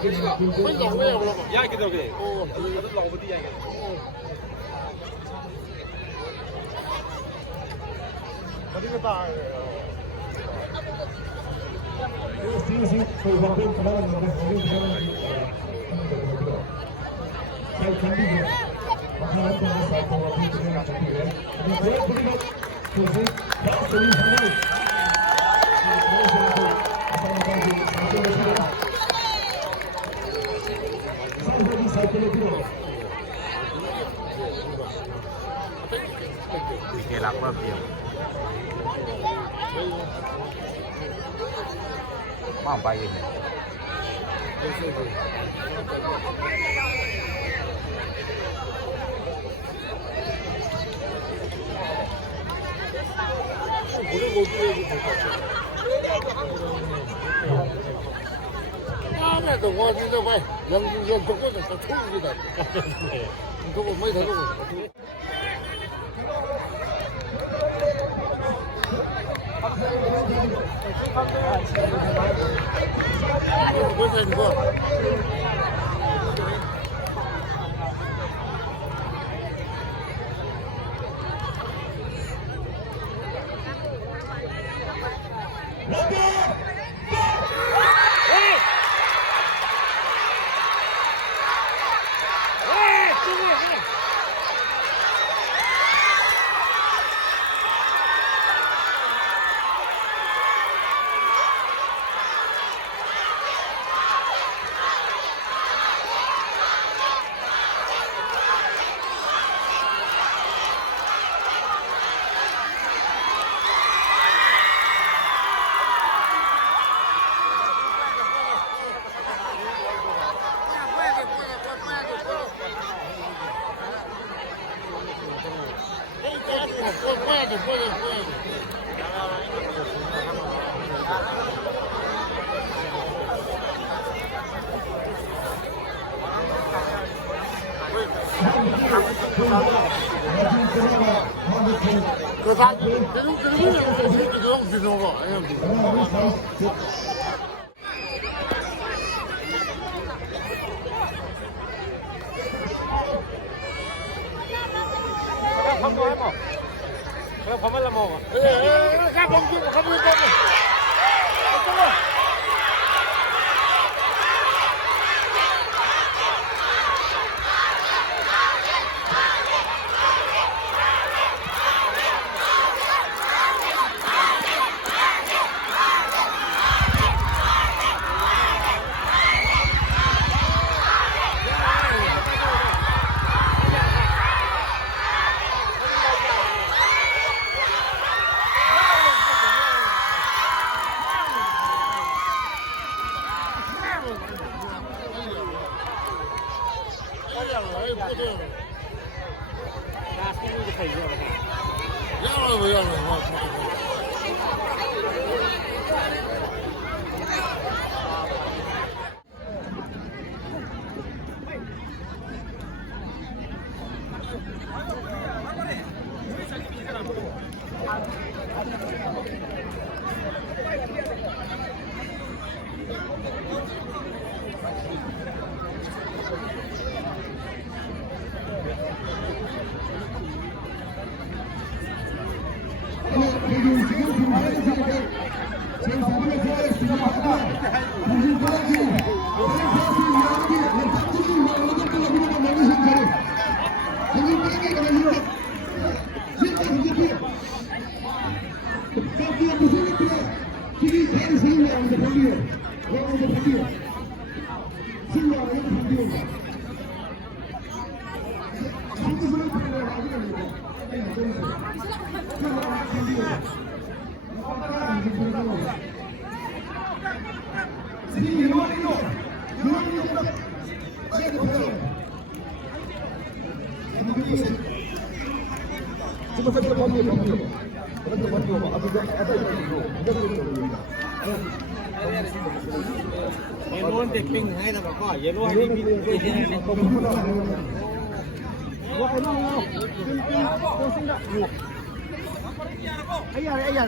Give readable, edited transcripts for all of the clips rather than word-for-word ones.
ไม่หลงไม่หลงหรอก ย่ากินตัวกี่โอ้ยรถเราไม่ได้ย่ากันวันนี้ก็ตาย Sí, sí, soy Juan Pedro Canales, no me joder, hay cambios. Bajar con esa población que tiene la capital. Y por eso digo, pues sí, vamos a ir a ver. Cái lọc bao nhiêu bao bay gì 아, 또 뭐, 진짜 뭐, 영국 독고는 또 초국이다. 독고 뭐 되고. 그 다, 그냥 밥만 라 먹어. 가 봉주 가보고 येलोन टेक्टिंग है ना बाबा yellow ID भी देते हैं वो येलो पोसिंगा आया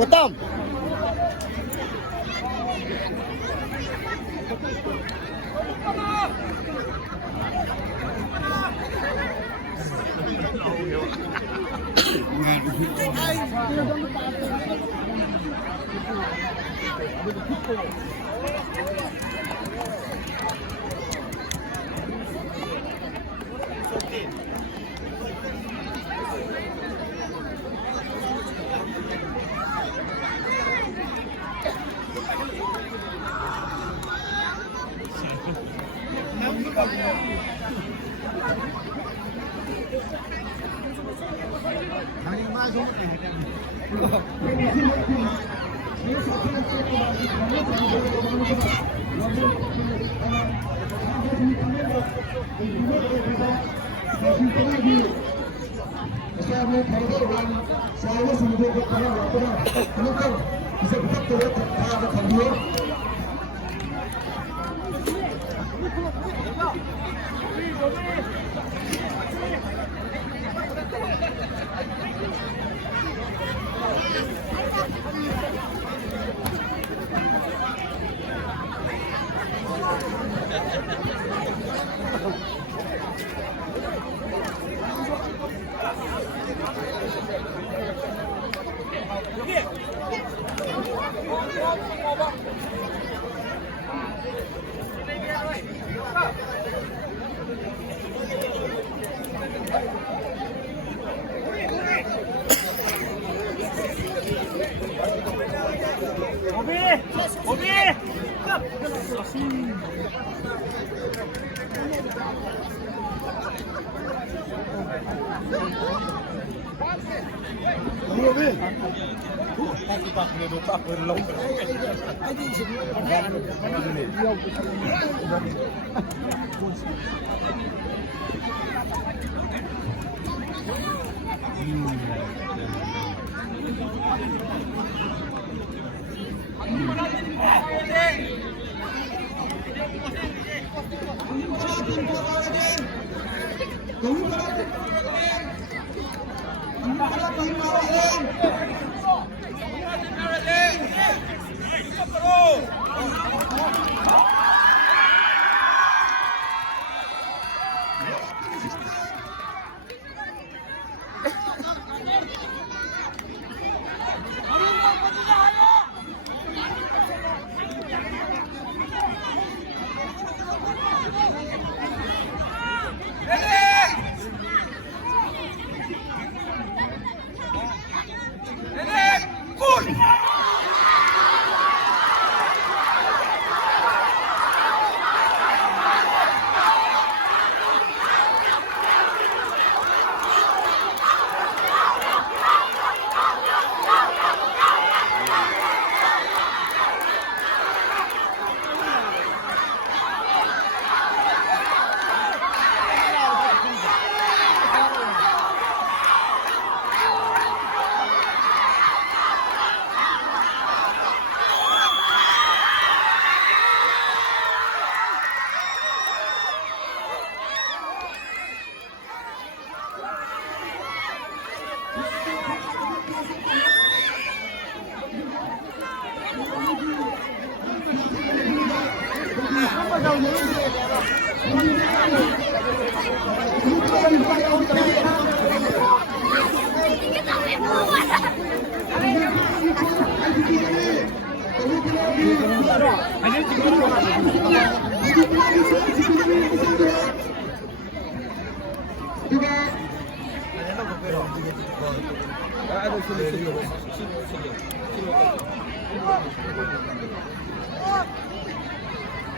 Betam. 사람의 발대한 사회의 승리를 바라보거나 그만큼 이제 부탁드려 다 감사합니다.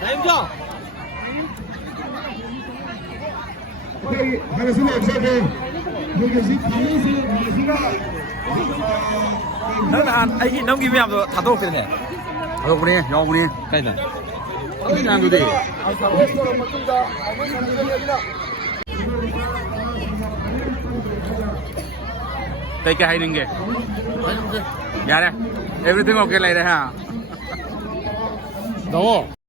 나임정 하겠습니다. 여기 방에서 너는 아이 넘기 위함 다 도록되네. 여러분이 영분이 가이나. 어디 난도돼. Tay cái hay nên kìa. Dạ đây. Everything okay lại đây ha. Đúng.